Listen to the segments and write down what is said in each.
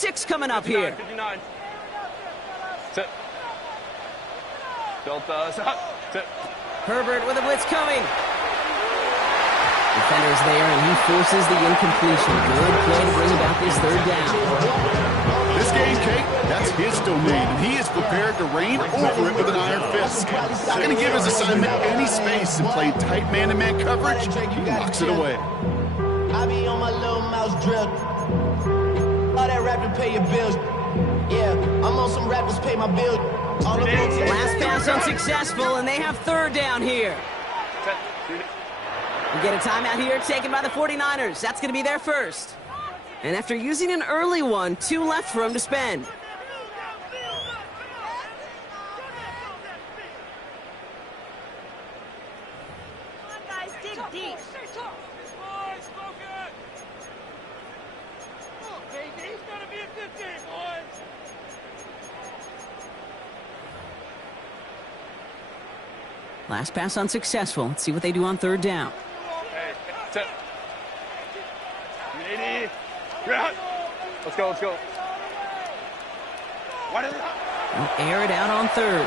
6 coming up here. 59. Sit. Delta. Sit. Herbert with a blitz coming. Defender's there, and he forces the incompletion. Good play to bring about this 3rd down. This game, Kate, that's his domain, and he is prepared to reign over it with an iron fist. Not going to give his assignment any space and play tight man-to-man coverage. He knocks it away. I be on my little mouse drill. All that rap to pay your bills. Yeah, I'm on some rappers pay my bills. All the Last pass unsuccessful, and they have 3rd down here. We get a timeout here taken by the 49ers. That's going to be their first. And after using an early one, 2 left for him to spend. Come on, guys, dig deep. Last pass unsuccessful. Let's see what they do on 3rd down. Set. You're out. Let's go. They'll air it out on 3rd.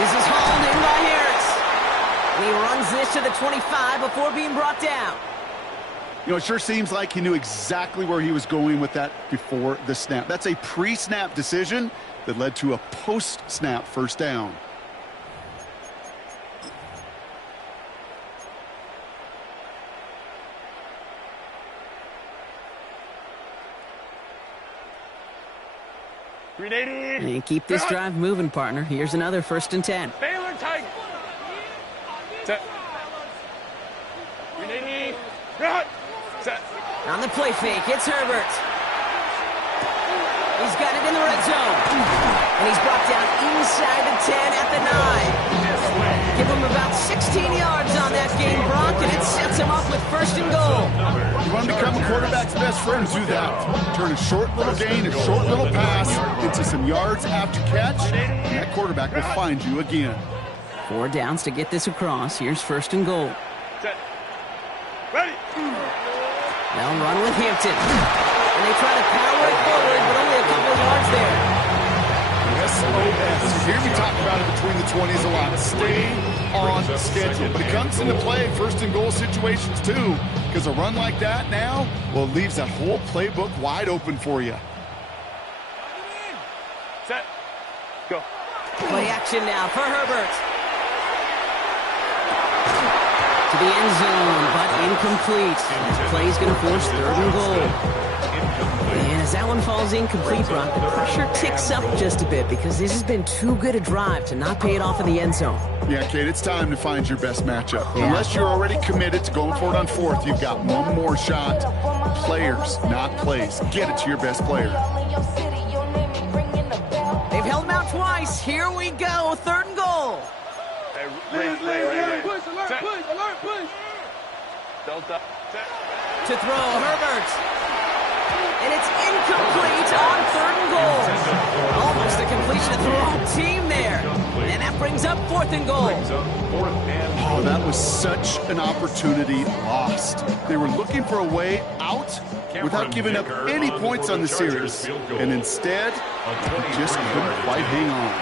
This is hauled in by Harris. And he runs this to the 25 before being brought down. You know, it sure seems like he knew exactly where he was going with that before the snap. That's a pre-snap decision that led to a post-snap 1st down. And keep this drive moving, partner. Here's another 1st and 10. Baylor Tiger. Set. Set. On the play fake, it's Herbert. He's got it in the red zone. And he's brought down inside the 10 at the 9. Give him about 16 yards on that game, Brock, and it sets him up with 1st and goal. You want to become a quarterback's best friend, do that. Turn a short little gain, a short little pass into some yards after catch, and that quarterback will find you again. 4 downs to get this across. Here's 1st and goal. Set. Ready. They'll run with Hampton. And they try to power it forward, but only a couple of yards there. SOS. You hear me talk about it between the 20s a lot. Stay on schedule. But it comes into play 1st and goal situations too, because a run like that now, well, it leaves that whole playbook wide open for you. Set. Go. Play action now for Herbert. To the end zone, but incomplete. That play's going to force 3rd and goal. And as that one falls incomplete, Brock, the pressure ticks up just a bit because this has been too good a drive to not pay it off in the end zone. Yeah, Kate, it's time to find your best matchup. Yeah. Unless you're already committed to going for it on 4th, you've got one more shot. Players, not plays. Get it to your best player. They've held him out twice. Here we go. 3rd and goal. Hey, push, alert, push. Delta. Set. To throw, Herbert. And it's incomplete on 3rd and goal. Almost a completion of the wrong team there. And that brings up 4th and goal. Oh, that was such an opportunity lost. They were looking for a way out without giving up any points on the series. And instead, they just couldn't quite hang on.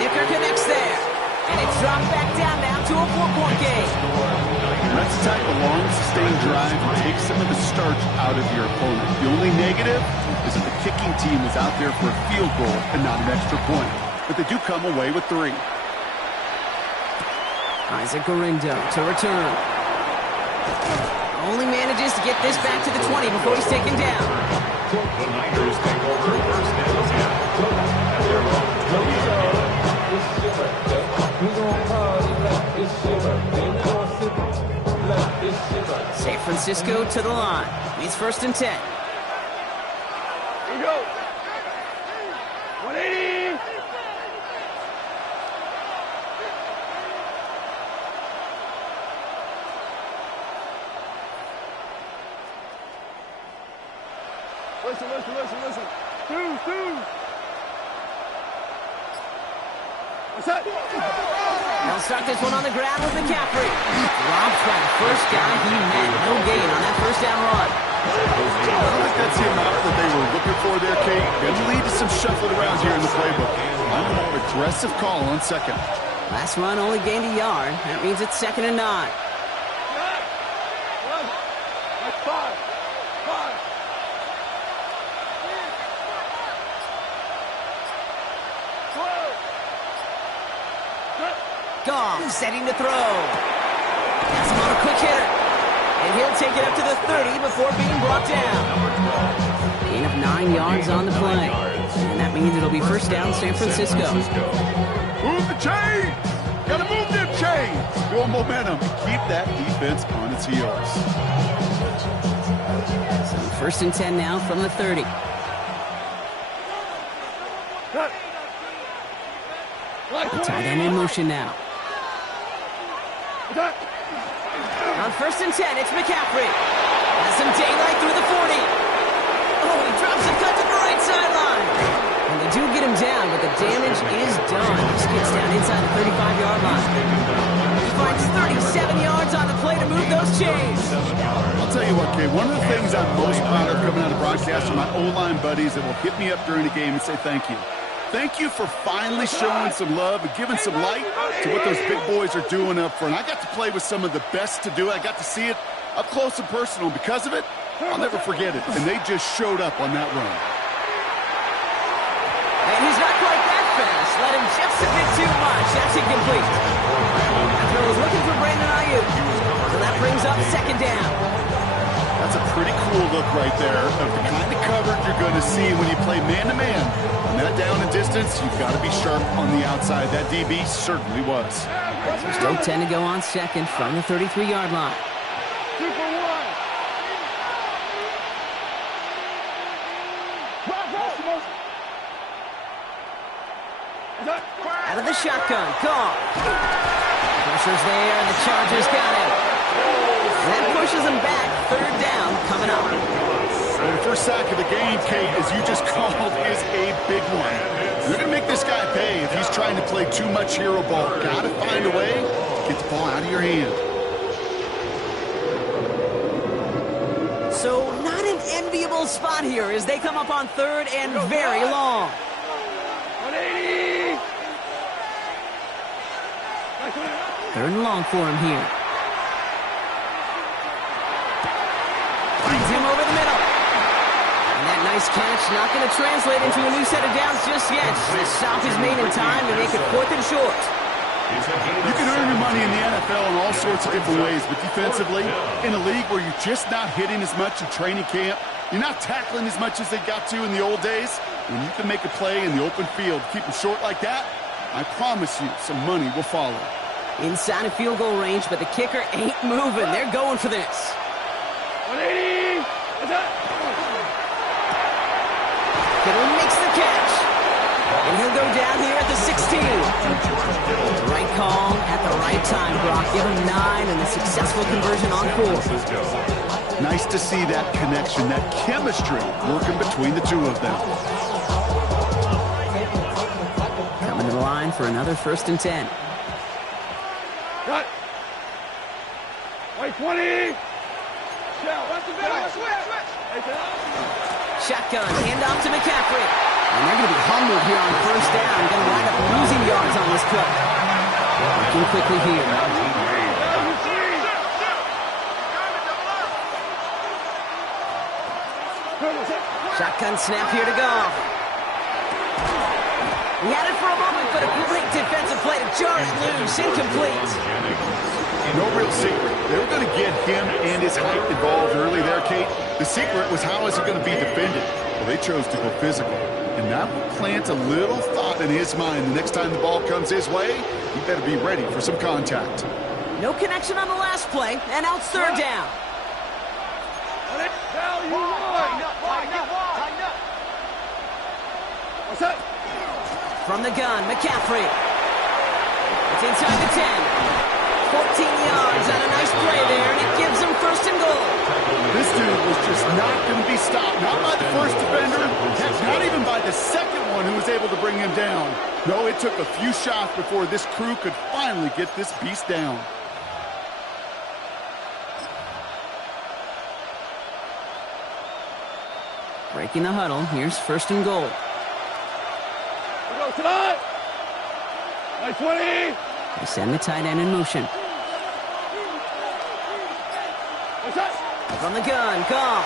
Nicker connects there. And it's dropped back down now to a 4-point game. That's the type of long, sustained drive that takes some of the starch out of your opponent. The only negative is that the kicking team was out there for a field goal and not an extra point. But they do come away with 3. Isaac Gorindo to return. Only manages to get this back to the 20 before he's taken down. The Niners take over 1st and 10 at their own 20. San Francisco to the line. He's 1st and 10. Here we go. 180. Listen. Two. What's that? They'll start this one on the ground with McCaffrey. Drops by the first guy he met. No gain on that 1st down run. I don't think that's the amount that they were looking score there, Kate. Going to lead to some shuffling around here in the playbook. I'm a more aggressive call on second. Last run only gained a yard. That means it's 2nd and 9. That's 5. Goff setting to throw. That's him on a quick hitter. And he'll take it up to the 30 before being brought down. Gain of 9 yards on the play. And that means it'll be first down San Francisco. Move the chains! Gotta move them chains! Build momentum. Keep that defense on its heels. So 1st and 10 now from the 30. The tight end in motion now. On 1st and 10, it's McCaffrey. Has some daylight through the 40. Oh, he drops a cut to the right sideline. And they do get him down, but the damage is done. He skips down inside the 35-yard line. He finds 37 yards on the play to move those chains. I'll tell you what, Kay, one of the things I'm most proud of coming out of broadcast are my O-line buddies that will hit me up during the game and say thank you. Thank you for finally showing some love and giving some light to what those big boys are doing up front. I got to play with some of the best to do it. I got to see it up close and personal. Because of it, I'll never forget it. And they just showed up on that run. And he's not quite that fast. Let him just a bit too much. That's incomplete. That throw was looking for Brandon Ayuk. So that brings up 2nd down. That's a pretty cool look right there of the kind of coverage you're going to see when you play man-to-man. On that down and distance, you've got to be sharp on the outside. That DB certainly was. So still 10 to go on 2nd from the 33-yard line. 2 for 1. Out of the shotgun, Goff. Pressure's there, and the Chargers got him. That pushes him back. 3rd down coming up. Well, the first sack of the game, Kate, as you just called, is a big one. You're going to make this guy pay if he's trying to play too much hero ball. Got to find a way to get the ball out of your hand. So not an enviable spot here as they come up on 3rd and very long. 180. 3rd and long for him here. Finds him over the middle. And that nice catch not going to translate into a new set of downs just yet. The stop is made in time to make it 4th and short. You can earn your money in the NFL in all sorts of different ways, but defensively, in a league where you're just not hitting as much in training camp, you're not tackling as much as they got to in the old days, when you can make a play in the open field, keep them short like that, I promise you some money will follow. Inside of field goal range, but the kicker ain't moving. They're going for this. 180. Kittle makes the catch. And he'll go down here at the 16. The right call at the right time, Brock. Give him 9 and a successful conversion on 4. Nice to see that connection, that chemistry working between the two of them. Coming to the line for another 1st and 10. Cut. Wait, 20. Shotgun, hand off to McCaffrey. And they're going to be humbled here on 1st down. Going to wind up losing yards on this play. Working quickly here. Shotgun snap here to Goff. He had it for a moment, but a great defensive play to jar it loose. Incomplete. No real secret. They were going to get him and his height involved early there, Kate. The secret was how is he going to be defended? Well, they chose to go physical. And that will plant a little thought in his mind. The next time the ball comes his way, he better be ready for some contact. No connection on the last play, and now it's 3rd down. What's up? From the gun, McCaffrey. It's inside the 10. 14 yards on a nice play there, and it gives them 1st and goal. This dude was just not going to be stopped. Not by the first defender. Heck, not even by the second one who was able to bring him down. No, it took a few shots before this crew could finally get this beast down. Breaking the huddle. Here's first and goal. Go tonight. Nice 20. They send the tight end in motion. From the gun, Goff.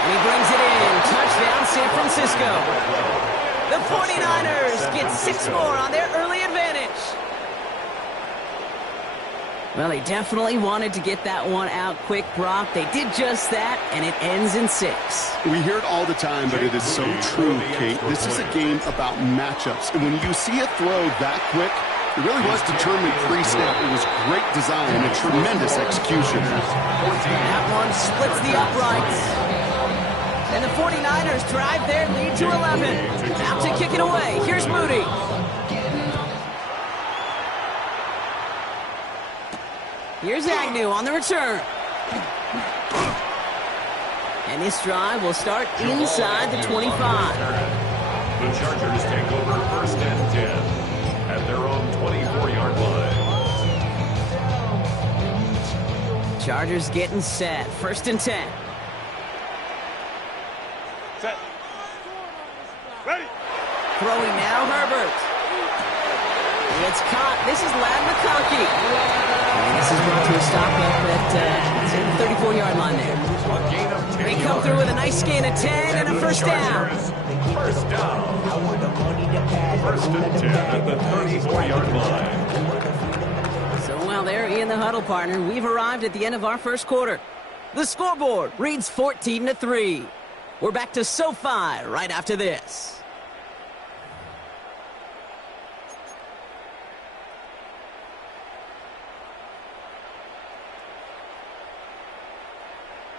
And he brings it in. Touchdown, San Francisco. The 49ers get 6 more on their early advantage. Well, they definitely wanted to get that one out quick, Brock. They did just that, and it ends in 6. We hear it all the time, but it is so true, Kate. This is a game about matchups. And when you see a throw that quick, it really was determined pre-snap. It was great design and a tremendous execution. That one splits the uprights. And the 49ers drive their lead to 11. Out to kick it away. Here's Moody. Here's Agnew on the return. And this drive will start inside the 25. The Chargers take over first and 10 at their own 24-yard line. Chargers getting set. First and 10. Set. Ready. Throwing now, Herbert. It's caught. This is Ladd McConkey. And this is brought to a stop up at the 34-yard line there. They come through with a nice gain of 10 and a first down. First down. First and 10 at the 34-yard line. So while they're in the huddle, partner, we've arrived at the end of our first quarter. The scoreboard reads 14-3. We're back to SoFi right after this.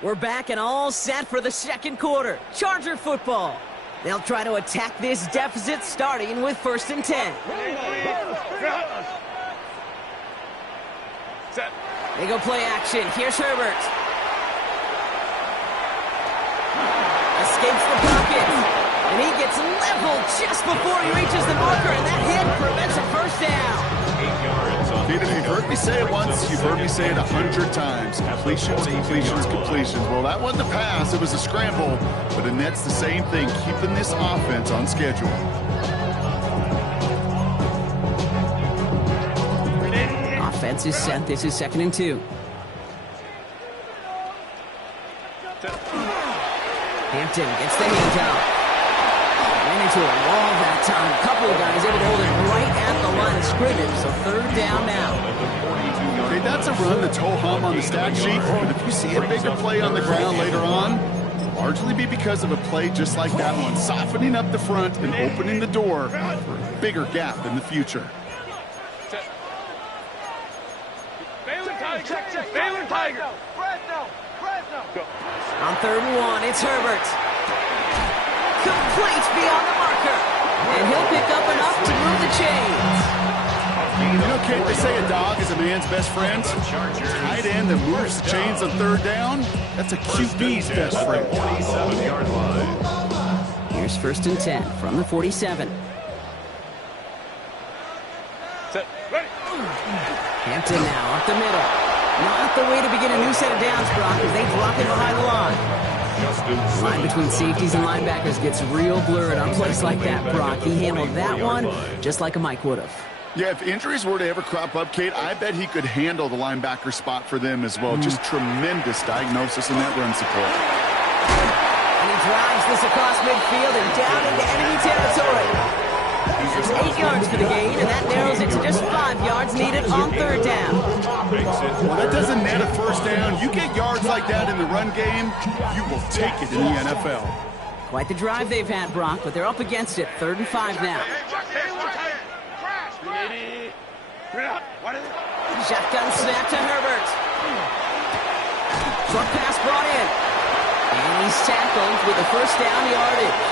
We're back and all set for the second quarter. Charger football. They'll try to attack this deficit starting with first and 10. Set. They go play action. Here's Herbert. Escapes the pocket. And he gets leveled just before he reaches the marker. And that hit prevents a first down. 8 yards on Kate, if you've heard me say it once, you've heard me say it 100 times. Completions, completions, completions. Well, that wasn't a pass. It was a scramble. But Annette's the same thing, keeping this offense on schedule. Offense is set. This is second and 2. Hampton gets the hands out. Ran into a wall that time. A couple of guys able to hold it right at the line of scrimmage. So third down now. Okay, that's a run that's ho-hum on the stat sheet. But if you see a bigger play on the ground later on, it'll largely be because of a play just like that one, softening up the front and opening the door for a bigger gap in the future. Baylor Tiger. Baylor Tiger. Fresno. On third and 1, it's Herbert. Complete beyond the marker. And he'll pick up enough to move the chains. You know, Kate, they say a dog is a man's best friend. Tight end that moves the chains on third down, that's a QB's best friend. 47-yard line. Here's first and 10 from the 47. Set. Ready. Hampton now up the middle. Not the way to begin a new set of downs, Brock, as they drop it behind the line. The line between safeties and linebackers gets real blurred on plays like that, Brock. He handled that one just like a Mike would have. Yeah, if injuries were to ever crop up, Kate, I bet he could handle the linebacker spot for them as well. Just tremendous diagnosis in that run support. And he drives this across midfield and down into enemy territory. There's 8 yards for the gain, and that narrows it to just 5 yards needed on third down. Well, that doesn't net a first down. You get yards like that in the run game, you will take it in the NFL. Quite the drive they've had, Brock, but they're up against it. 3rd and 5 now. Shotgun snap to Herbert. Short pass brought in. And he's tackled with the first down yardage.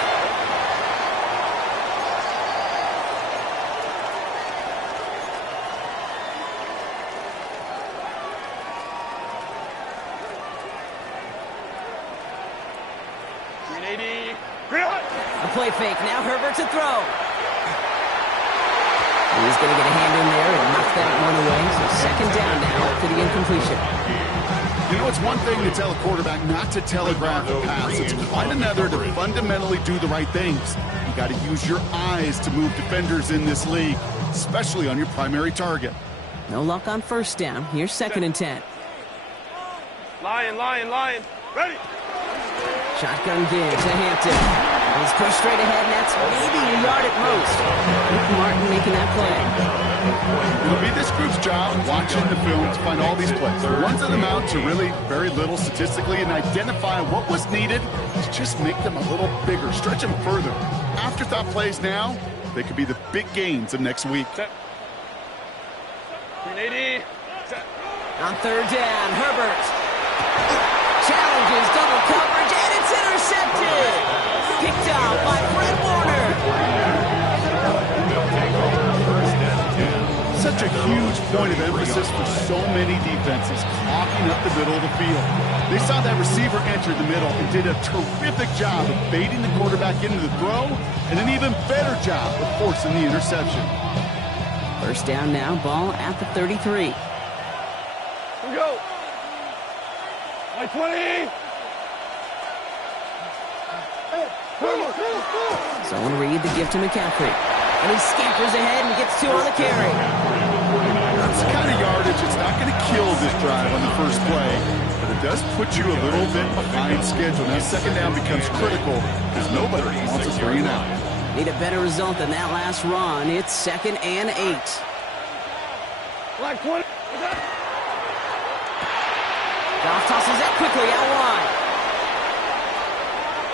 A play fake. Now Herbert to throw. He's going to get a hand in there and knock that one away. So second down now after the incompletion. You know, it's one thing to tell a quarterback not to telegraph a pass. It's quite another to fundamentally do the right things. You got to use your eyes to move defenders in this league, especially on your primary target. No luck on first down. Here's 2nd and 10. Lion. Ready. Shotgun give to Hampton. He's pushed straight ahead, and that's maybe a yard at most. Rick Martin making that play. It'll be this group's job watching the film to find all these plays. The ones that amount to really very little statistically and identify what was needed to just make them a little bigger, stretch them further. Afterthought plays now, they could be the big gains of next week. Set. 380. Set. On 3rd down, Herbert challenges double coverage, and it's intercepted. Picked off by Fred Warner. They'll take over 1st and 10. Such a huge point of emphasis for so many defenses, clogging up the middle of the field. They saw that receiver enter the middle and did a terrific job of baiting the quarterback into the throw, and an even better job of forcing the interception. 1st down now, ball at the 33. Here we go. Like 20. Zone read the give to McCaffrey. And he scampers ahead and gets 2 on the carry. That's the kind of yardage it's not going to kill this drive on the first play, but it does put you a little bit behind schedule. Now 2nd down becomes critical because nobody wants a 3 and out. Need a better result than that last run. It's 2nd and 8. Like 20. Goff tosses that quickly out wide.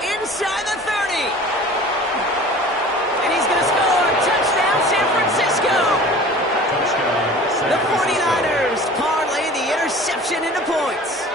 Inside the 30. And he's going to score. Touchdown, San Francisco. The 49ers parlay the interception into points.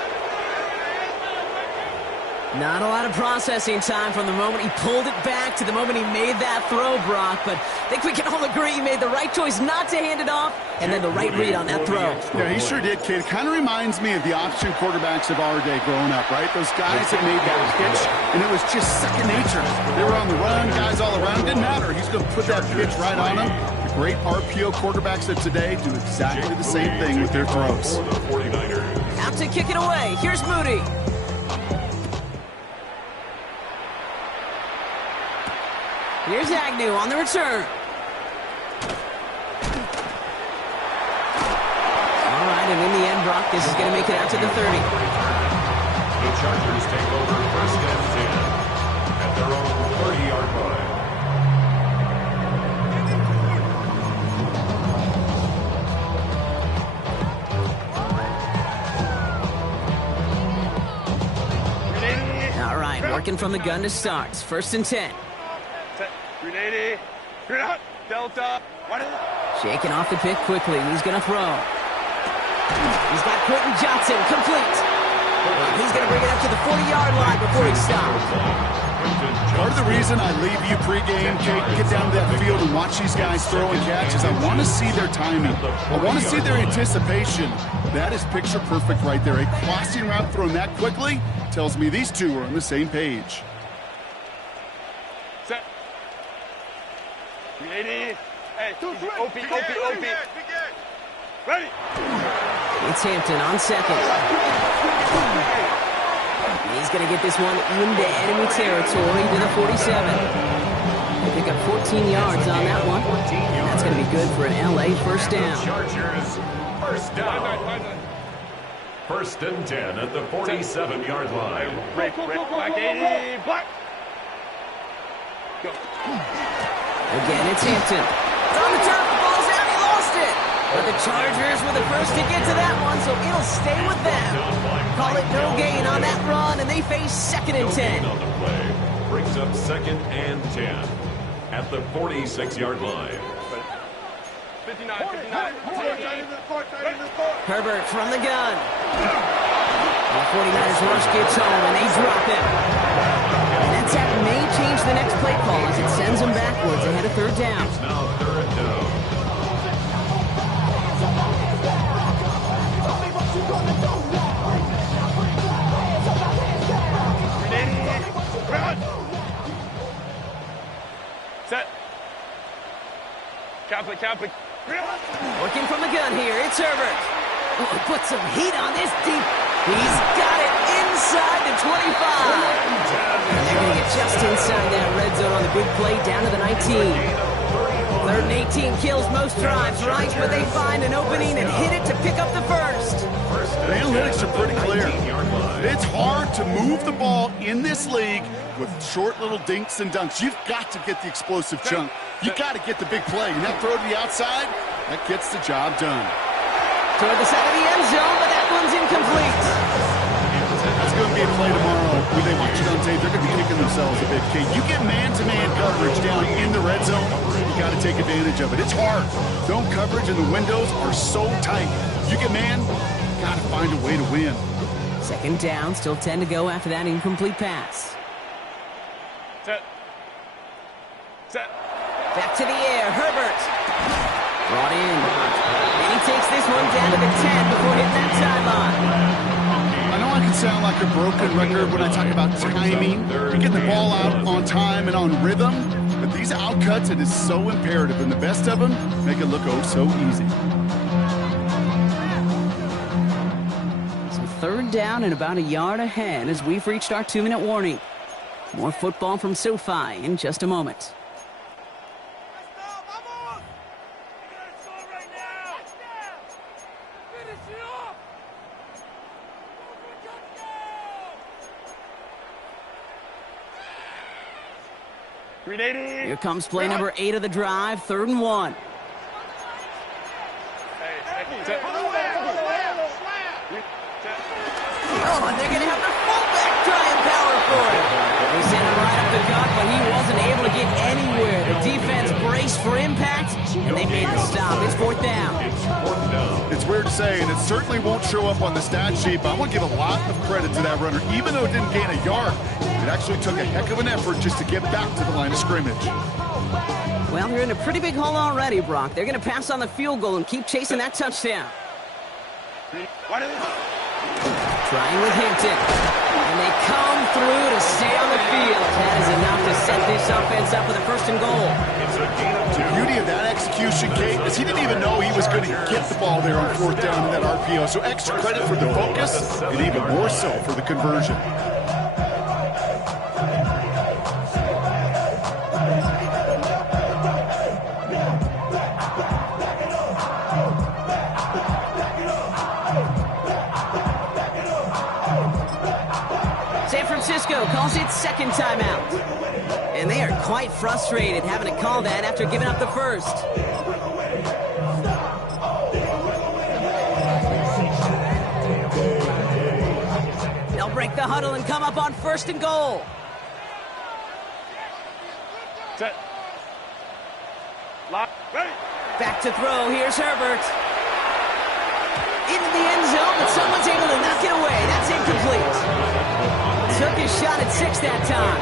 Not a lot of processing time from the moment he pulled it back to the moment he made that throw, Brock. But I think we can all agree he made the right choice not to hand it off, and then the right read on that throw. Yeah, he sure did, kid. It kind of reminds me of the option quarterbacks of our day growing up, right? Those guys that made that pitch, and it was just second nature. They were on the run, guys all around. It didn't matter. He's going to put that pitch right on them. The great RPO quarterbacks of today do exactly the same thing with their throws. Out to kick it away. Here's Moody. Here's Agnew on the return. All right, and in the end, Brock, this is going to make it out to the 30. The Chargers take over 1st and 10 at their own 30-yard line. All right, working from the gun to start. It's 1st and 10. Set. 380. You're out. Delta. What is it? Shaking off the pick quickly. He's going to throw. He's got Quentin Johnson complete. He's going to bring it up to the 40-yard line before he stops. Part of the reason I leave you pregame, Kate, get down to that field and watch these guys throw and catch is I want to see their timing. I want to see their anticipation. That is picture perfect right there. A crossing route thrown that quickly tells me these two are on the same page. Set. 380. Hey, OP. Ready. It's Hampton on 2nd. He's going to get this one into enemy territory to the 47. They pick up 14 yards on that one. That's going to be good for an LA 1st down. Chargers 1st down. 1st and 10 at the 47-yard line. Break. Black 80. Black. Go. Again, it's Hampton. It's on the turf. The ball's out. He lost it. But the Chargers were the first to get to that one, so it'll stay with them. Call it no gain on that run, and they face 2nd and 10. On the play brings up 2nd and 10 at the 46-yard line. 59. Herbert from the gun. And the 49ers rush gets home, and they drop him. And that sack may change the next play call as it sends them backwards ahead of 3rd down. It's now 3rd down. Set. Catholic. Working from the gun here, it's Herbert. Oh, put some heat on this deep He's got it inside the 25. And they're going to get just inside that red zone on the big play down to the 19. 3rd and 18 kills most drives, right? But they find an opening and hit it to pick up the first. The analytics are pretty clear. It's hard to move the ball in this league with short little dinks and dunks. You've got to get the explosive chunk. You've got to get the big play. And that throw to the outside, that gets the job done. Toward the side of the end zone, but that one's incomplete. That's going to be a play tomorrow. When they watch it on tape, they're going to be kicking themselves a bit. Kate, you get man-to-man coverage down in the red zone, you got to take advantage of it. It's hard. Zone coverage and the windows are so tight. You get man, you got to find a way to win. 2nd down, still 10 to go after that incomplete pass. Set. Back to the air, Herbert. Brought in. And he takes this one down to the 10 before hitting that sideline. I know I can sound like a broken record when I talk about timing, getting the ball out on time and on rhythm, but these outcuts, it is so imperative, and the best of them make it look oh so easy. So 3rd down and about a yard ahead as we've reached our 2-minute warning. More football from SoFi in just a moment. Here comes play number 8 of the drive, 3rd and 1. Oh, and they're going to have the fullback trying power for it. They sent him right up the gut, but he wasn't able to get anywhere. The defense braced for impact, and they made the stop. It's 4th down. It's weird to say, and it certainly won't show up on the stat sheet, but I want to give a lot of credit to that runner. Even though it didn't gain a yard, it actually took a heck of an effort just to get back to the line of scrimmage. Well, they're in a pretty big hole already, Brock. They're going to pass on the field goal and keep chasing that touchdown. Trying with Hampton. And they come through to stay on the field. That is enough to set this offense up with a 1st and goal. The beauty of that execution, Kate, is he didn't even know he was going to get the ball there on 4th down in that RPO. So extra credit for the focus, and even more so for the conversion. San Francisco calls it 2nd timeout. And they are quite frustrated having to call that after giving up the first. They'll break the huddle and come up on 1st and goal. Set. Lock. Ready. Back to throw. Here's Herbert. Into the end zone, but someone's able to knock it away. That's incomplete. Took his shot at 6 that time.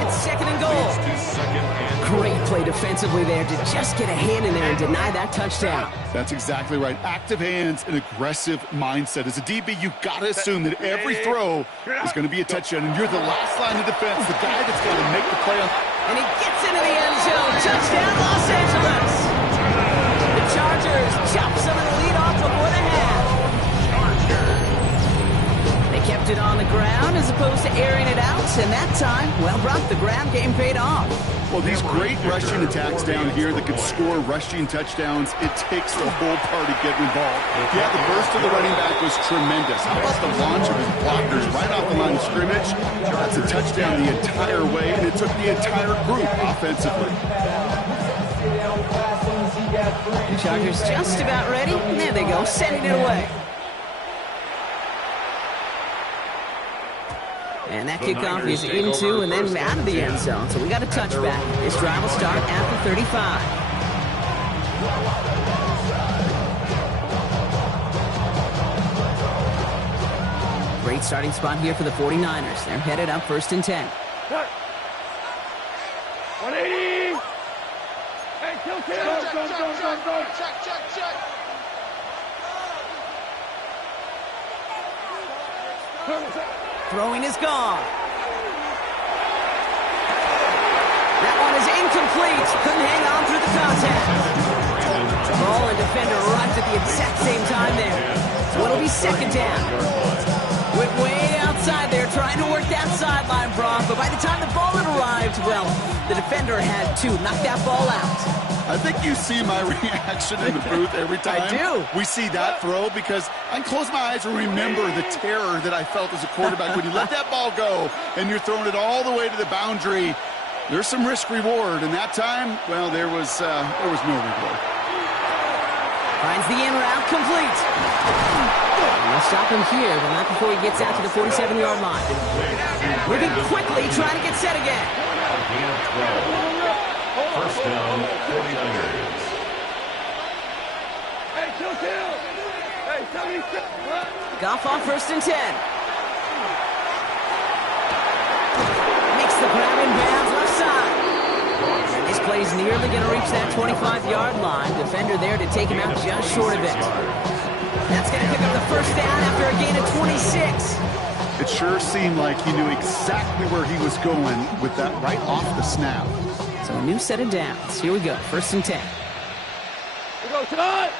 It's 2nd and goal. Great play defensively there to just get a hand in there and deny that touchdown. That's exactly right. Active hands and aggressive mindset. As a DB, you've got to assume that every throw is going to be a touchdown, and you're the last line of defense, the guy that's going to make the play on. And he gets into the end zone. Touchdown, Los Angeles. The Chargers chop some of the lead off before the half. They kept it on the ground as opposed to airing it out, and that time, well, Brock, the ground game paid off. Well, these great rushing attacks down here that can score rushing touchdowns, it takes the whole party getting involved. Yeah, the burst of the running back was tremendous. How about the launch of his blockers right off the line of scrimmage? That's a touchdown the entire way, and it took the entire group offensively. The Chargers just about ready, and there they go, sending it away. And that kickoff is into and then out of the end zone. So we got a touchback. This drive will start at the 35. Great starting spot here for the 49ers. They're headed up 1st and 10. 180. Hey, kill. Go. Check. Throwing is gone. That one is incomplete. Couldn't hang on through the contact. Ball and defender arrived at the exact same time there. So it'll be 2nd down. Went way outside there trying to work that sideline, Brock, but by the time the ball had arrived, well, the defender had to knock that ball out. I think you see my reaction in the booth every time I do. we see that throw, because I can close my eyes and remember the terror that I felt as a quarterback when you let that ball go and you're throwing it all the way to the boundary. There's some risk reward, and that time, well, there was no reward. Finds the in route complete. And they'll stop him here, but not before he gets out to the 47-yard line. Moving quickly, trying to get set again. First down, 49ers. Hey, kill. Hey, tell me. Goff on 1st and 10. Makes the grab in bounds left side. And this play's nearly going to reach that 25-yard line. Defender there to take him out just short of it. That's going to pick up the first down after a gain of 26. It sure seemed like he knew exactly where he was going with that right off the snap. So a new set of downs. Here we go. 1st and 10. We go tonight.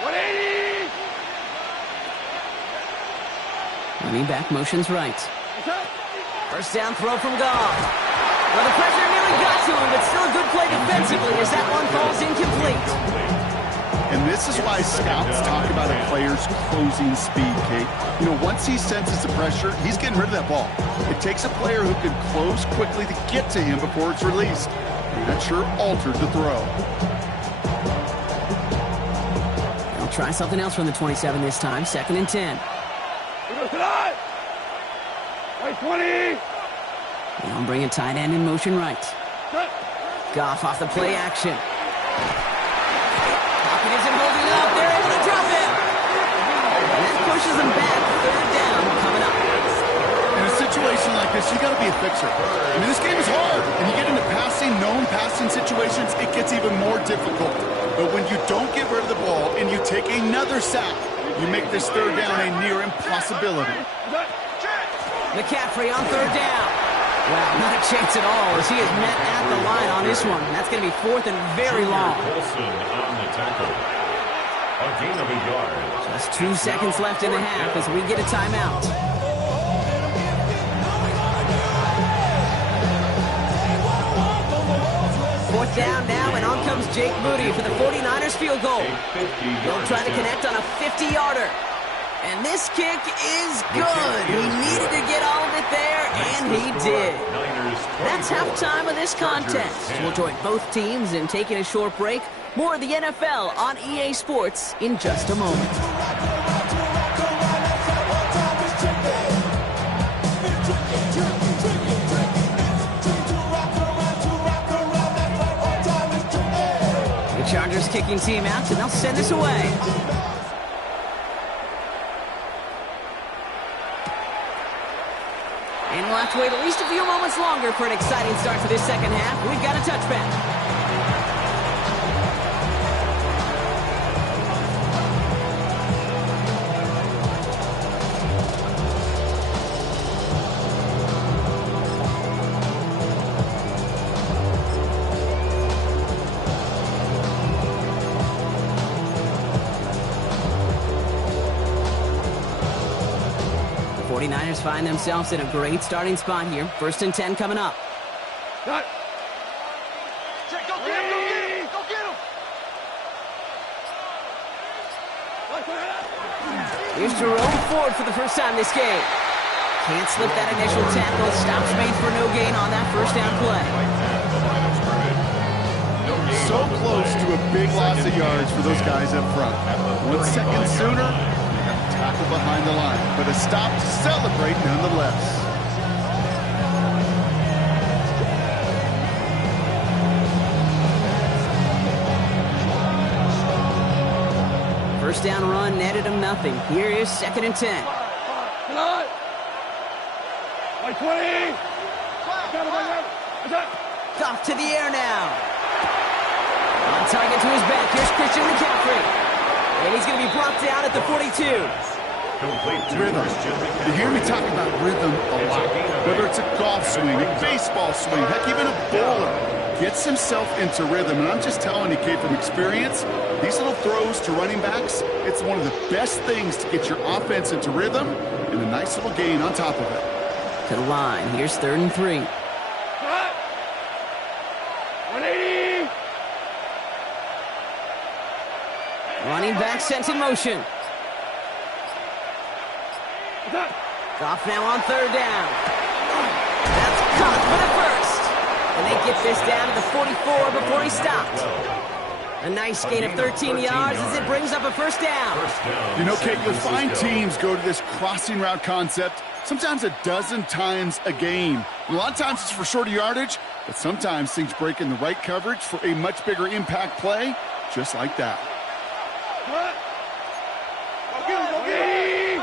180. Running back motions right. First down throw from Goff. Well, the pressure nearly got to him, but still a good play defensively as that one falls incomplete. And this is why scouts talk about a player's closing speed, Kate. You know, once he senses the pressure, he's getting rid of that ball. It takes a player who can close quickly to get to him before it's released. And that sure altered the throw. They'll try something else from the 27 this time. 2nd and 10. We go tonight. 20. Now bring a tight end in motion right. Goff off the play action. Hopkins isn't holding up. They're able to drop him. And that pushes them back. 3rd down coming up. In a situation like this, you got to be a fixer. I mean, this game is hard. And you get into known passing situations, it gets even more difficult. But when you don't get rid of the ball and you take another sack, you make this 3rd down a near impossibility. McCaffrey on 3rd down. Wow, not a chance at all as he is met at the line on this one. That's going to be 4th and very long. Wilson on the tackle. A gain of a yard. Just 2 seconds left in the half as we get a timeout. Fourth down now, and on comes Jake Moody for the 49ers field goal. They'll try to connect on a 50-yarder. And this kick is good. He needed to get all of it there, and he did. That's halftime of this contest. We'll join both teams in taking a short break. More of the NFL on EA Sports in just a moment. The Chargers kicking team out, and they'll send this away. And we'll have to wait at least a few moments longer for an exciting start to this second half. We've got a touchback. The 49ers find themselves in a great starting spot here. 1st and 10 coming up. Cut. Check, go get him, go get him. Here's Jerome Ford for the first time this game. Can't slip that initial tackle. Stops made for no gain on that first down play. So close to a big loss of yards for those guys up front. 1 second sooner, tackle behind the line, but a stop to celebrate nonetheless. First down run netted him nothing. Here is 2nd and 10. Tonight. 20. Goff to the air now. On target to his back. Here's Christian McCaffrey. And he's going to be brought down at the 42. Rhythm. You hear me talk about rhythm a lot. Whether it's a golf swing, a baseball swing, heck, even a bowler. gets himself into rhythm. And I'm just telling you, Kate, from experience, these little throws to running backs, it's one of the best things to get your offense into rhythm and a nice little gain on top of it. To the line. Here's 3rd and 3. 180. Running back sent in motion. Goff now on 3rd down. That's caught for the first. And they get this down to the 44 before he stopped. A nice gain of 13 yards as it brings up a first down. You know, Kate, you'll find teams go to this crossing route concept sometimes a dozen times a game. A lot of times it's for shorter yardage, but sometimes things break in the right coverage for a much bigger impact play, just like that. Be ready.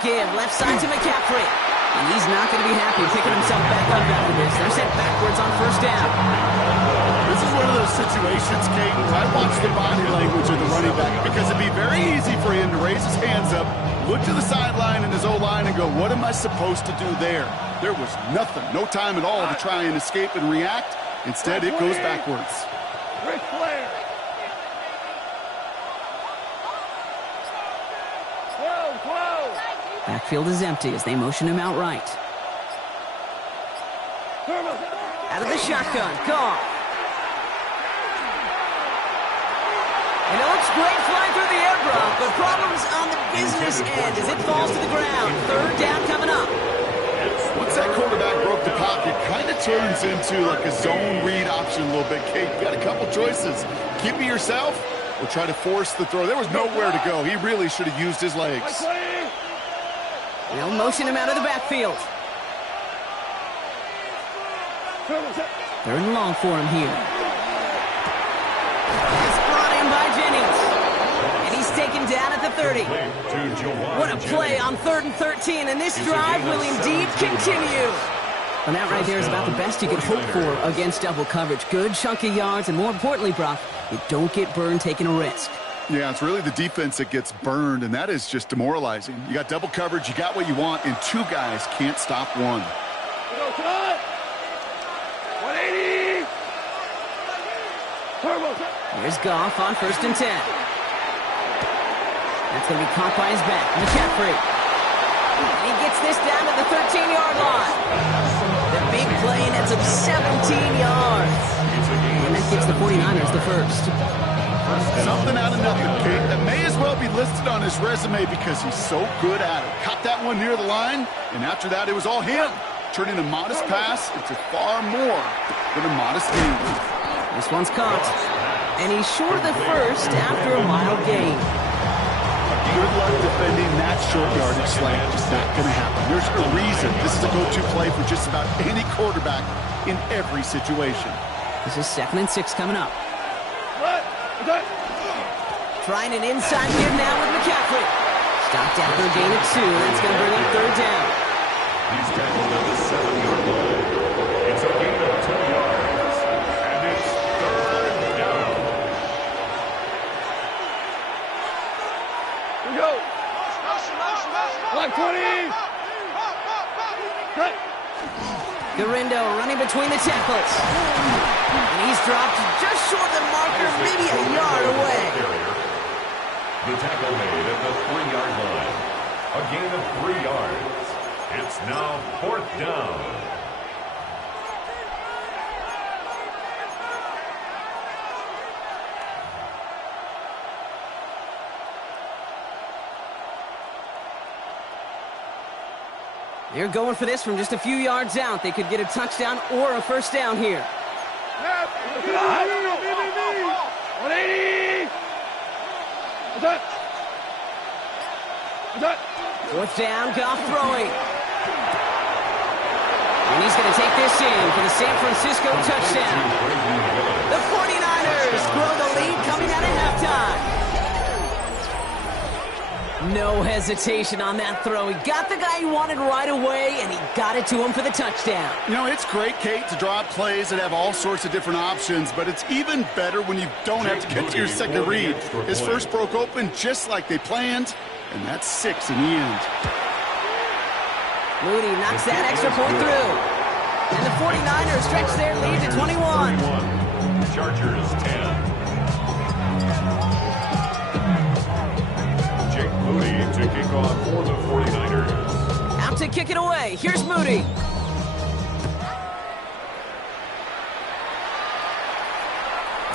Again, left side to McCaffrey. And he's not going to be happy picking himself back up after this. They're sent backwards on 1st down. This is one of those situations, Kate, where I watch the body language of the running back because it'd be very easy for him to raise his hands up, look to the sideline and his O-line and go, what am I supposed to do there? There was nothing, no time at all to try and escape and react. Instead, it goes backwards. Ric Flair. 12. Backfield is empty as they motion him out right. Out of the shotgun, Goff. And it looks great flying through the air, Brock, but problems on the business end as it falls to the ground. 3rd down coming up. Once that quarterback broke the pocket, kind of turns into like a zone read option a little bit, Kate. You got a couple choices. Keep it yourself or try to force the throw. There was nowhere to go. He really should have used his legs. They'll motion him out of the backfield. 3rd and long for him here. It's brought in by Jennings. And he's taken down at the 30. What a play on 3rd and 13, and this drive will indeed continue. And that right there is about the best you could hope for against double coverage. Good chunky yards, and more importantly, Brock, you don't get burned taking a risk. Yeah, it's really the defense that gets burned, and that is just demoralizing. You got double coverage, you got what you want, and 2 guys can't stop one. 180. Here's Goff on 1st and 10. That's going to be caught by his back. McCaffrey. And he gets this down to the 13-yard line. The big play nets up 17 yards. And that gives the 49ers the first. Something out of nothing, Kate. That may as well be listed on his resume because he's so good at it. Caught that one near the line, and after that, it was all him. Turning a modest pass into far more than a modest gain. This one's caught. And he's short of the first after a mile gain. Good luck defending that short yardage slant. Just not going to happen. There's a reason this is a go-to play for just about any quarterback in every situation. This is 2nd and 6 coming up. Trying an inside give now with McCaffrey. Stopped after a gain of 2. That's going to bring up 3rd down. He's tackled at the 7-yard line. It's a gain of 2 yards. And it's 3rd down. Here we go. Black 20. Cut. Garindo running between the tackles. And he's dropped just short of the marker, maybe a yard away. The tackle made at the 3-yard line. A gain of 3 yards. It's now 4th down. They're going for this from just a few yards out. They could get a touchdown or a first down here. 180. 4th down, Goff throwing. And he's going to take this in for the San Francisco touchdown. The 49ers grow the lead coming out of halftime. No hesitation on that throw. He got the guy he wanted right away, and he got it to him for the touchdown. You know, it's great, Kate, to draw up plays that have all sorts of different options, but it's even better when you don't have to get to your second read. His first broke open just like they planned, and that's 6 in the end. Moody knocks that extra point through. And the 49ers stretch their lead to 21. Chargers 10. Jake Moody to kick off for the 49ers. Out to kick it away. Here's Moody.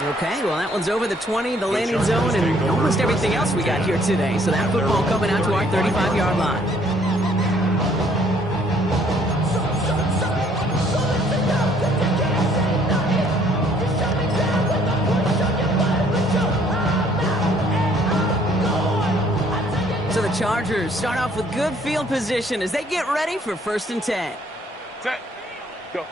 Okay, well, that one's over the 20, the landing zone, and almost everything else we got here today. So that football coming out to our 35-yard line. So the Chargers start off with good field position as they get ready for 1st and 10. Set. Go.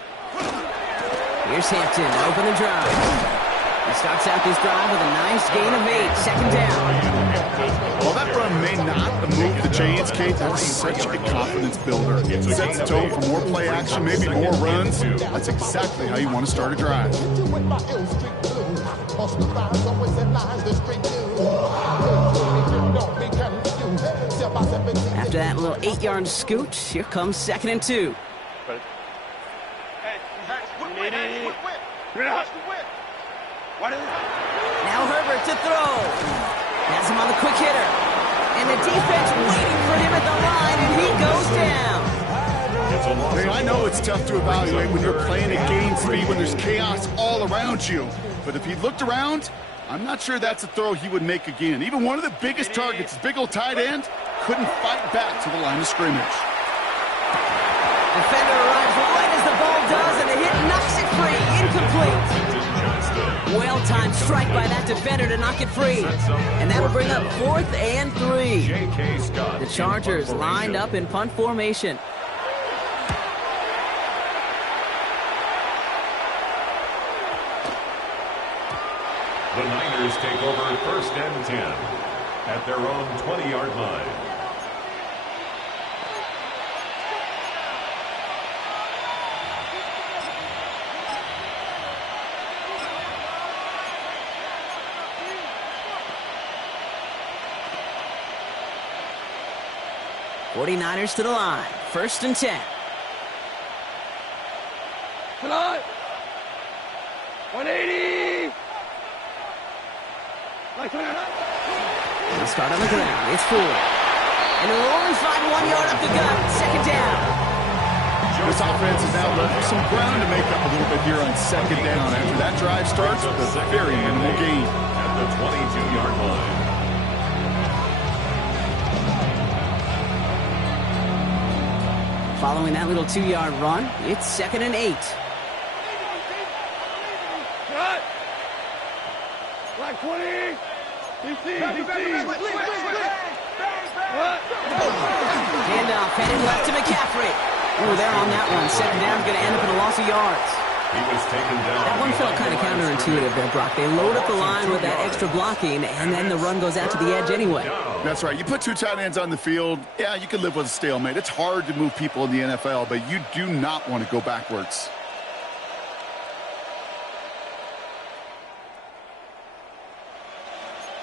Here's Hampton to open the drive. He starts out this drive with a nice gain of 8, 2nd down. While that run may not move the chains, Kate, that's such a confidence builder. It sets the tone for more play action, maybe more runs. That's exactly how you want to start a drive. After that little 8-yard scoot, here comes 2nd and 2. Now Herbert to throw. Has him on the quick hitter. And the defense waiting for him at the line, and he goes down. Hey, I know it's tough to evaluate when you're playing at game speed, when there's chaos all around you. But if he looked around, I'm not sure that's a throw he would make again. Even one of the biggest targets, his big old tight end, couldn't fight back to the line of scrimmage. Defender arrives right as the ball does, and the hit knocks it free. Incomplete. Well-timed strike by that defender to knock it free. And that'll bring up 4th and 3. The Chargers lined up in punt formation. The Niners take over 1st and 10 at their own 20-yard line. '49ers to the line. 1st and 10. Tonight. 180. They start on the ground. It's 4. And they'll only find 1 yard up the gut. 2nd down. This offense is now left with some ground to make up a little bit here on 2nd down. After that drive starts with a very minimal gain. At the 22-yard line. Following that little 2-yard run, it's 2nd and 8. Cut. Black 20. DC. Handoff headed left to McCaffrey. Ooh, they're on that one. 2nd down's going to end up in a loss of yards. He was taken down. That one felt kind of counterintuitive there, Brock. They load up the line with that extra blocking, and then the run goes out to the edge anyway. That's right. You put 2 tight ends on the field, yeah, you can live with a stalemate. It's hard to move people in the NFL, but you do not want to go backwards.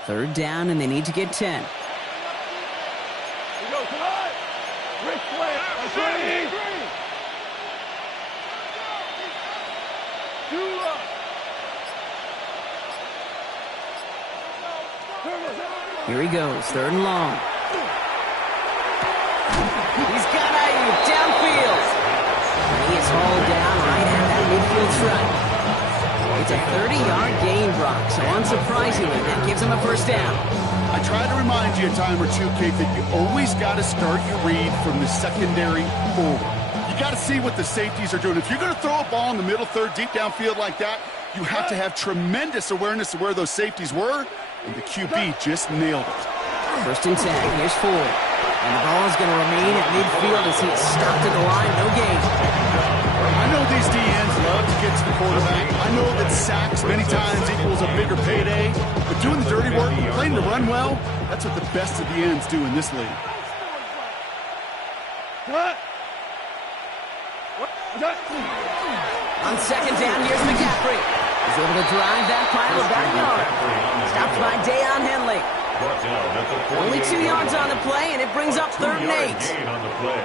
Third down, and they need to get 10. We go tonight. Rick Flair. 2 up. Here he goes, 3rd and long. He's got Ayuk downfield. And he is hauled down right at that midfield stripe. It's a 30-yard gain, Brock, so unsurprisingly, that gives him a 1st down. I try to remind you a time or two, Kate, that you always got to start your read from the secondary forward. You got to see what the safeties are doing. If you're going to throw a ball in the middle third, deep downfield like that, you have to have tremendous awareness of where those safeties were, and the QB just nailed it. 1st and 10, here's 4. And the ball is going to remain at midfield as he is stopped at the line, no gain. I know these DNs love to get to the quarterback. I know that sacks many times equals a bigger payday, but doing the dirty work, playing to run well, that's what the best of the ends do in this league. What? On 2nd down, here's McCaffrey. He's able to drive that pile about a yard. Stopped by Deion Henley. Only 2 yards on the play, and it brings up 3rd and 8. On the play.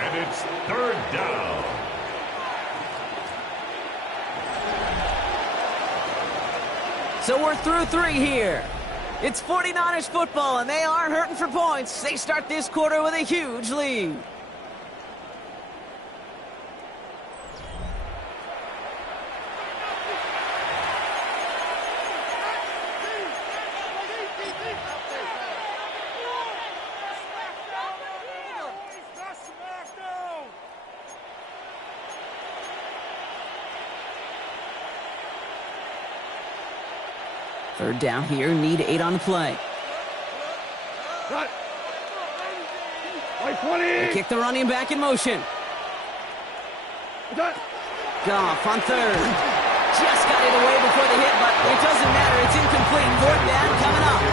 And it's third down. So we're through 3 here. It's 49ers football, and they are hurting for points. They start this quarter with a huge lead. Third down here, need 8 on the play. They kick the running back in motion. Goff on third. Just got it away before the hit, but it doesn't matter. It's incomplete. Fourth down coming up.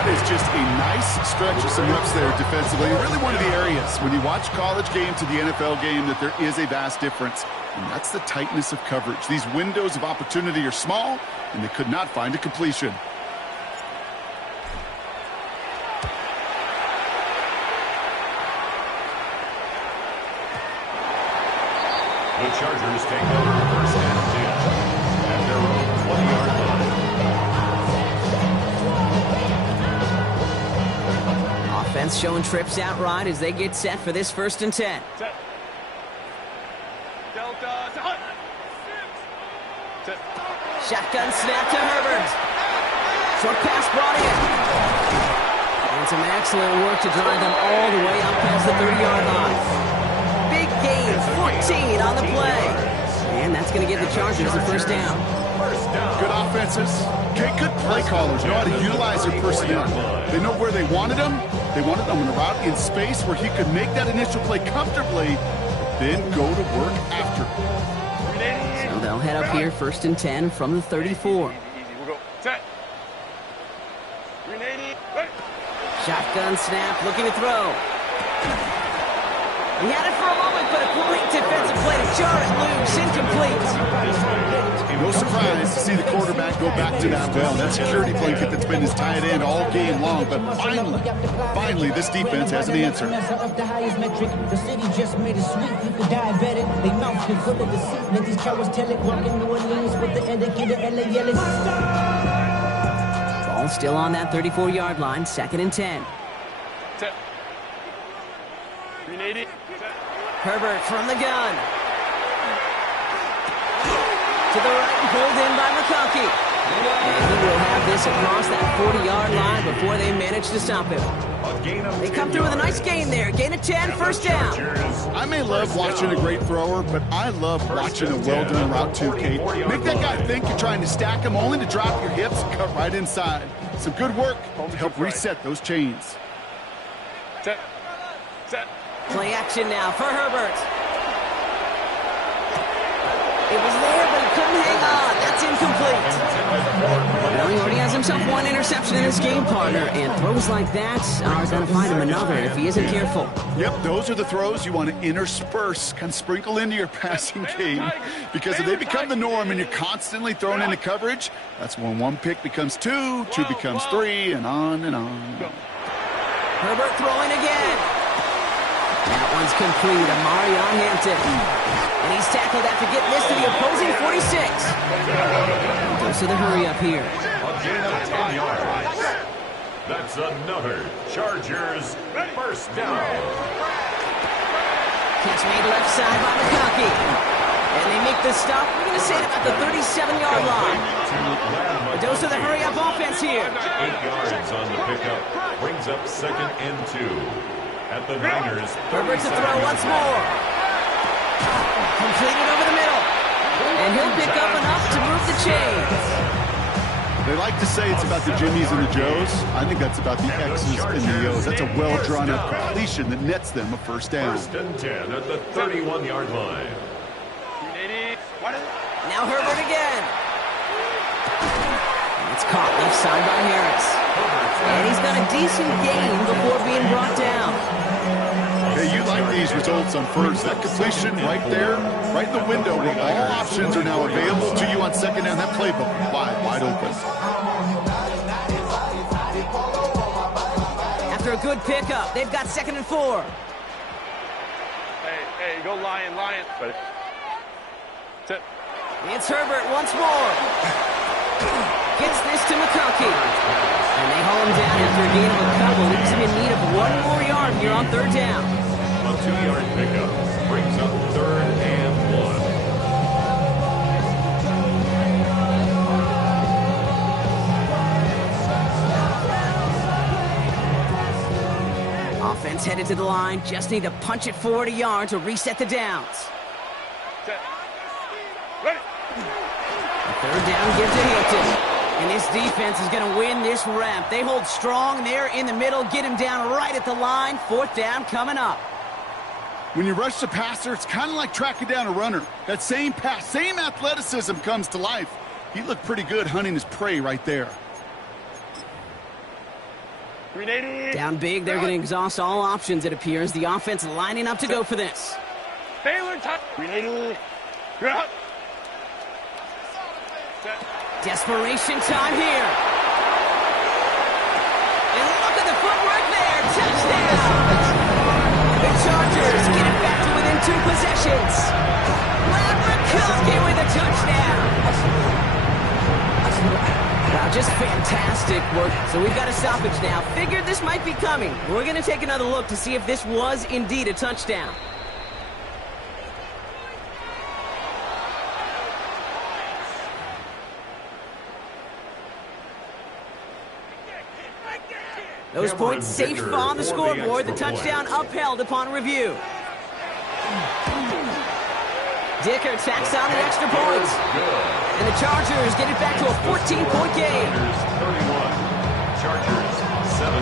That is just a nice stretch of some reps there defensively. Really one of the areas when you watch college game to the NFL game that there is a vast difference. And that's the tightness of coverage. These windows of opportunity are small, and they could not find a completion. The Chargers take over first and 10 at their own 20-yard line. Offense showing trips out right as they get set for this first and 10. Set. Delta. Set. Shotgun snap to Herbert. Short pass brought in. And some excellent work to drive them all the way up past the 30-yard line. Big gain, 14 on the play. And that's going to give the Chargers the first down. Good offenses. Okay, good play callers. Know how to utilize their personnel. They know where they wanted them. They wanted them in a route in space where he could make that initial play comfortably, then go to work after. So they'll head up here first and 10 from the 34. Easy. We'll go. Set. 380. Shotgun snap, looking to throw. He had it for a moment, but a great defensive play to jar it loose, incomplete. No surprise to see the quarterback go back to that well. That security blanket that's been his tight end all game long, but finally, this defense has an answer. The city just made it sweet. People diabetic. They mouth been full of deceit. Let these cowards tell it. Walking New Orleans with the indicator. LA yelling. Ball still on that 34-yard line, second and 10. Set. 380. Herbert from the gun. To the right and pulled in by McConkey. And he will have this across that 40-yard line before they manage to stop him. They come through with a nice gain there. Gain of 10, first down. I may love watching a great thrower, but I love watching a well-done route too, Kate. Make that guy think you're trying to stack him only to drop your hips and cut right inside. Some good work to help reset those chains. Set. Set. Play action now for Herbert. It was there, but he couldn't hang on. That's incomplete. Well, he already has himself one interception in his game, partner, and throws like that are going to find him another if he isn't careful. Yep, those are the throws you want to intersperse, kind of sprinkle into your passing game, because if they become the norm and you're constantly thrown into coverage, that's when one pick becomes two, two becomes three, and on and on. Herbert throwing again. That one's complete. Amarion Hampton. And he's tackled after getting this to the opposing 46. Goes to the hurry up here. A gain of 10 yards. That's another Chargers first down. Catch made left side by McConkey. And they make the stop. We're going to say it about the 37-yard line. Goes to the hurry up offense here. 8 yards on the pickup. Brings up second and 2. At the Niners. Herbert's to throw once more. Completed over the middle. And he'll pick up enough to move the chains. They like to say it's about the Jimmies and the Joes. I think that's about the X's and the O's. That's a well-drawn-up completion that nets them a first down. First and 10 at the 31-yard line. 380. Now Herbert again. It's caught left side by Harris. And he's got a decent gain before being brought down. Hey, you like these results on first. That completion right there, right in the window where all options are now available to you on second down. That playbook wide open. After a good pickup, they've got second and 4. Hey, go Lion. Ready? Sit. It's Herbert once more. Gets this to McConkey. And they haul him down after a gain of a couple. Leaves him in need of one more yard here on third down. A 2-yard pickup brings up 3rd and 1. Offense headed to the line. Just need to punch it forward a yard to reset the downs. Set. Ready. Third down gives to Hampton. And this defense is going to win this ramp. They hold strong there in the middle, get him down right at the line. 4th down coming up. When you rush the passer, it's kind of like tracking down a runner. That same pass, same athleticism comes to life. He looked pretty good hunting his prey right there. 380. Down big, they're going to exhaust all options, it appears. The offense lining up to go for this. Baylor touch. 380. You're out. Set. Desperation time here. And look at the footwork there. Touchdown. The Chargers get it back to within 2 possessions. McConkey with a touchdown. Wow, just fantastic work. So we've got a stoppage now. Figured this might be coming. We're going to take another look to see if this was indeed a touchdown. Those points safe on the scoreboard. The touchdown upheld upon review. Dicker tacks on the extra points. And the Chargers get it back to a 14-point game. 31, Chargers 17.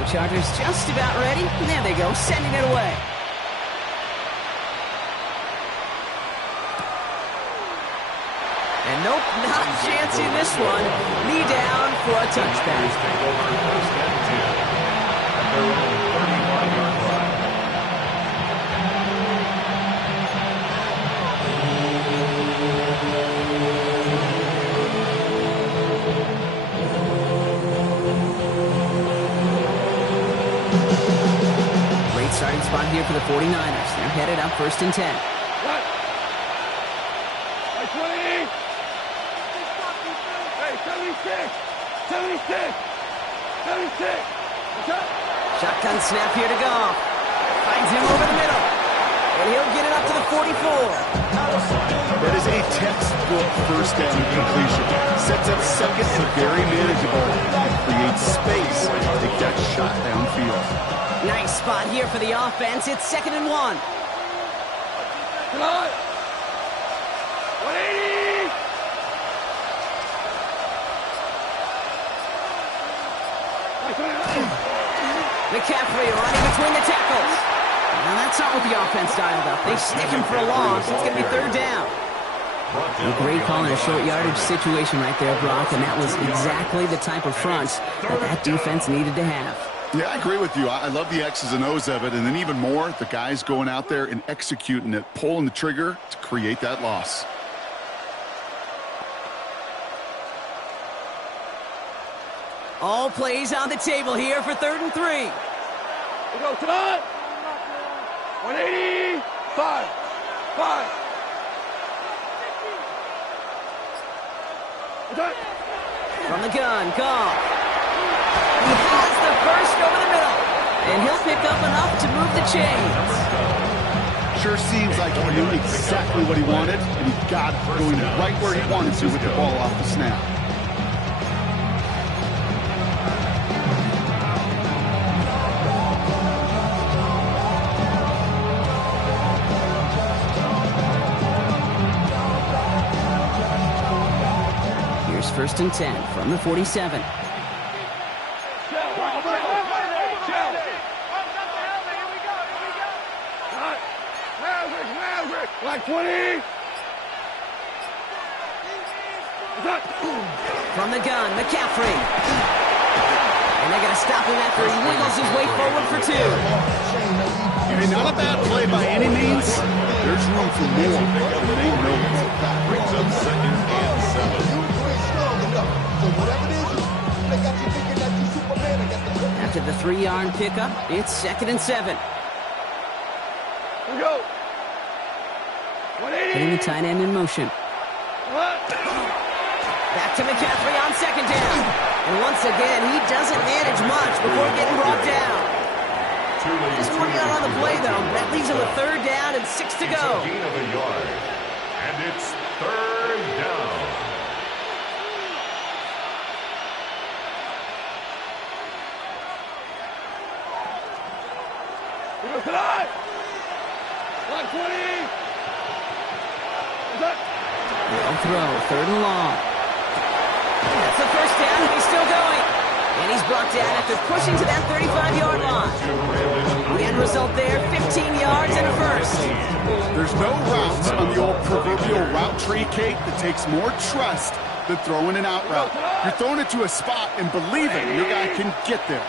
The Chargers just about ready. And there they go, sending it away. And nope, not chancing this one. Knee down for a touchback. Take over 1st and 10 at their own 35-yard line. Great starting spot here for the 49ers. They're headed up 1st and 10. What? 20. Hey, 76. What's up? Shotgun snap here to Goff. Finds him over the middle. And he'll get it up to the 44. That is a textbook 1st down completion. Sets up 2nd and very manageable. Creates space to take that shot downfield. Nice spot here for the offense. It's 2nd and 1. Come on. 180. McCaffrey running between the tackles. Now that's not what the offense dialed up. They stick him for a loss. It's going to be 3rd down. A great call in a short yardage situation right there, Brock, and that was exactly the type of front that defense needed to have. Yeah, I agree with you. I love the X's and O's of it, and then even more, the guys going out there and executing it, pulling the trigger to create that loss. All plays on the table here for 3rd and 3. We go, come on. 180. 5. From the gun, Goff. He has the first over the middle. And he'll pick up enough to move the chains. Sure seems like he knew exactly what he wanted, and he got it going right where he wanted to with the ball off the snap. Here's 1st and 10 from the 47. Like 20. From the gun, McCaffrey. And they're going to stop him after he wiggles his way forward for 2. And not a bad play by any means. There's room for more, and they know it. Brings up 2nd and 7. After the 3-yard pickup, it's 2nd and 7. Here we go. 180. Putting the tight end in motion. Back to McCaffrey on 2nd down. And once again, he doesn't manage much before getting brought down. Just 1 yard on the play, though. That leaves him with 3rd down and 6 to go. Gain of a yard. And it's 3rd down. Here goes tonight. 120. Long throw, 3rd and long. That's the 1st down, and he's still going. And he's brought down after pushing to that 35-yard line. The end result there, 15 yards and a 1st. There's no routes on the old proverbial route tree, Kate, that takes more trust than throwing an out route. You're throwing it to a spot and believing your guy can get there.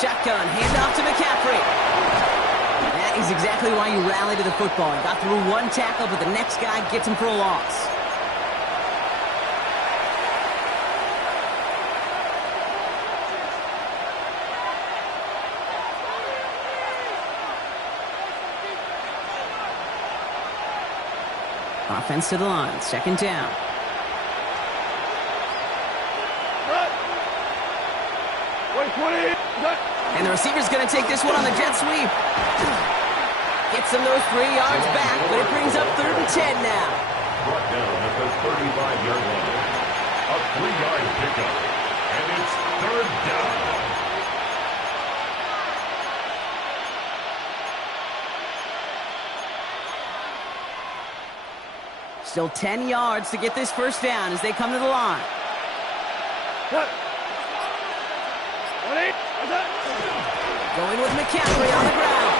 Shotgun, handoff to McCaffrey. That is exactly why you rally to the football. He got through 1 tackle, but the next guy gets him for a loss. Offense to the line, 2nd down. And the receiver's going to take this one on the jet sweep. Gets him those 3 yards back, but it brings up 3rd and 10 now. Brought down at the 35-yard line. A 3-yard pickup. And it's 3rd down. Still 10 yards to get this 1st down as they come to the line. Going with McCaffrey on the ground.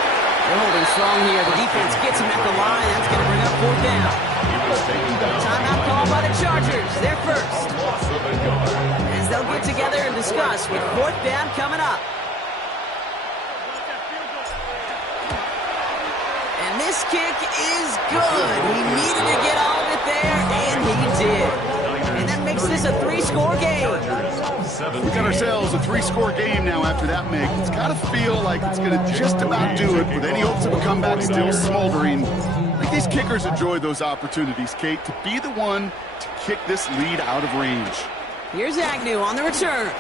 They're holding strong here. The defense gets him at the line. That's going to bring up 4th down. Timeout call by the Chargers. They're first. As they'll get together and discuss with 4th down coming up. And this kick is good. He needed to get all of it there, and he did. And that makes this a 3-score game. We got ourselves a 3-score game now after that make. It's got to feel like it's going to just about do it, with any hopes of a comeback still smoldering. I think these kickers enjoy those opportunities, Kate, to be the one to kick this lead out of range. Here's Agnew on the return.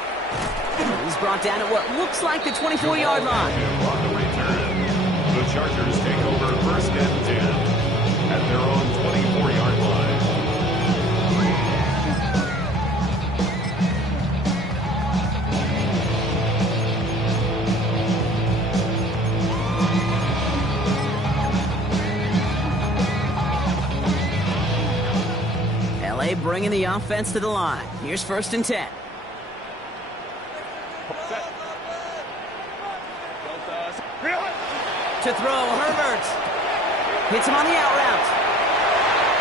He's brought down at what looks like the 24-yard line. On the return, the Chargers take over 1st and 10 at their own 24-yard line. LA bringing the offense to the line. Here's 1st and 10. To throw, Herbert. Hits him on the out route.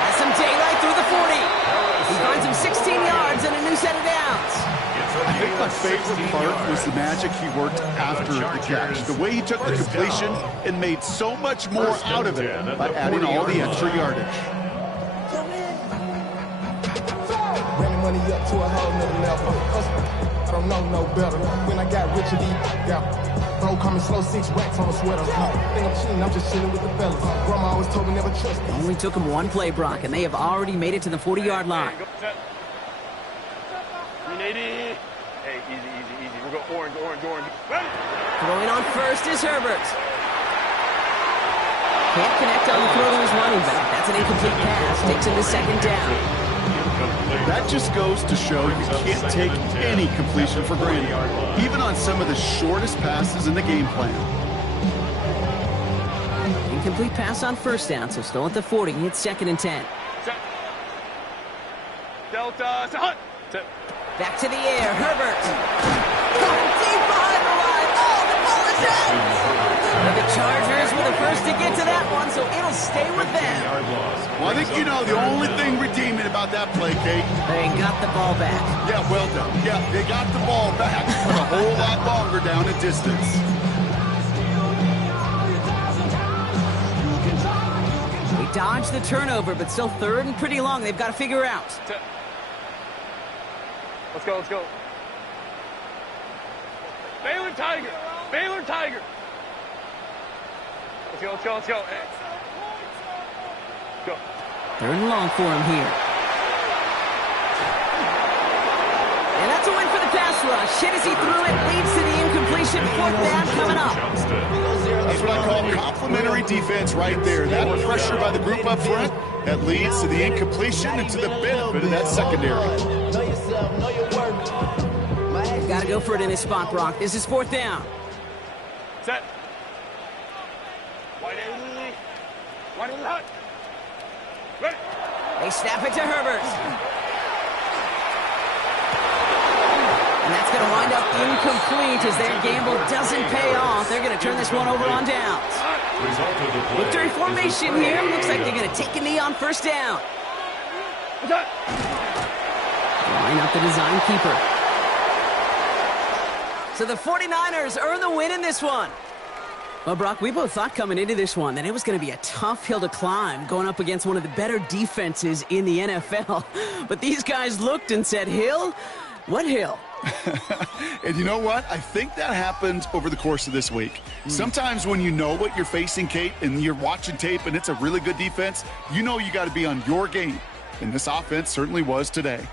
Has some daylight through the 40. He finds him 16 yards and a new set of downs. I think my favorite part was the magic he worked after the catch. The way he took the completion and made so much more out of it by adding all the extra yardage. Running money up to a whole nother level. I don't know no better. When I got rich and bro coming slow, 6 racks on a sweater. Think I'm cheating, I'm just chilling with the fellas. Grandma always told me never trust me. Only took him 1 play, Brock, and they have already made it to the 40-yard line. 380. Hey, easy. We'll go orange. Throwing on 1st is Herbert. Can't connect on the throw to his running back. That's an incomplete pass. Takes him to 2nd down. That just goes to show you can't take any completion for granted, even on some of the shortest passes in the game plan. Incomplete pass on 1st down, so still at the 40. It's 2nd and 10. Delta, hunt. Back to the air, Herbert. Deep behind the line. Oh, the ball is out. But the Chargers were the first to get to that one, so it'll stay with them. Well, I think you know the only thing redeeming about that play, Kate. They got the ball back. Yeah, well done. Yeah, they got the ball back, but a whole lot longer down a distance. They dodged the turnover, but still 3rd and pretty long. They've got to figure out. Let's go, let's go. Baylor Tiger! Baylor Tiger! Let's go, let's go, let's go. Hey. Go. Third and long for him here. And that's a win for the pass rush. Hit as he threw it, leads to the incompletion. Fourth down coming up. That's what I call complimentary defense right there. That pressure by the group up front, that leads to the incompletion and to the benefit of that secondary. Know yourself, know your work. Got to go for it in his spot, Brock. This is fourth down. Set. Wide end. Wide end hut. Ready. They snap it to Herbert. And that's going to wind up incomplete as their gamble doesn't pay off. They're going to turn this one over on downs. Victory formation here. Looks like they're going to take a knee on first down. Line up the design keeper. So the 49ers earn the win in this one. Well, Brock, we both thought coming into this one that it was going to be a tough hill to climb going up against one of the better defenses in the NFL. But these guys looked and said, Hill? What hill? And you know what? I think that happened over the course of this week. Sometimes when you know what you're facing, Kate, and you're watching tape and it's a really good defense, you know you got to be on your game. And this offense certainly was today.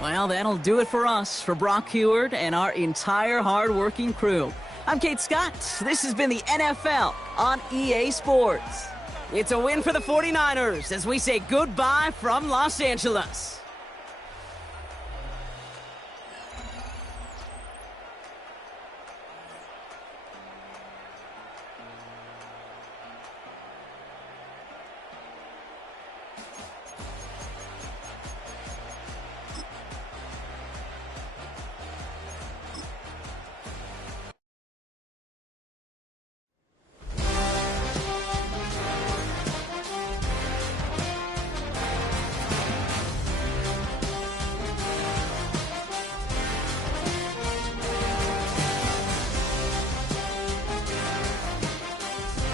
Well, that'll do it for us, for Brock Huard and our entire hard-working crew. I'm Kate Scott. This has been the NFL on EA Sports. It's a win for the 49ers as we say goodbye from Los Angeles.